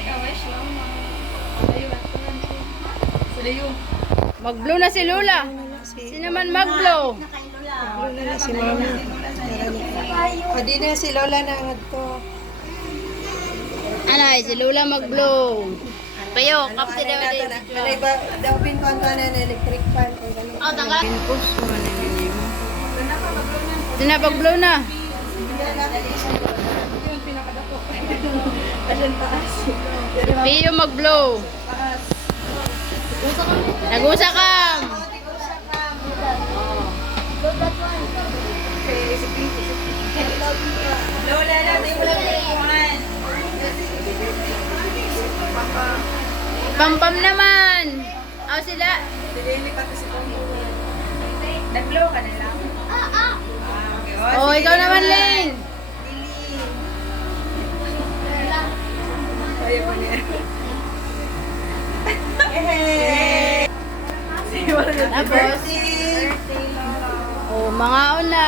make a wish lang. Sila yung Mag-blow na si Lola. Sino man mag-blow? Lola na si Mami. O, di na si Lola na to. Anay, si Lola mag-blow. Payo, kapsi daw din. Alay ba, daw pinkuan ka na ng electric fan. O, ganun. Oh, tanggal. Pimpos, sino pag-blow na? yung pinakadako. Asan taas. Payo mag-blow. Nag-usakam. Lola na, di mo lang pinikuhan. Pampam naman. Aw sila. Sige, hindi pa kasi kung nag-blow ka na lang. Okay, Oh, ikaw naman, Ling. Ayaw pa niya. Tapos, oh, mga una.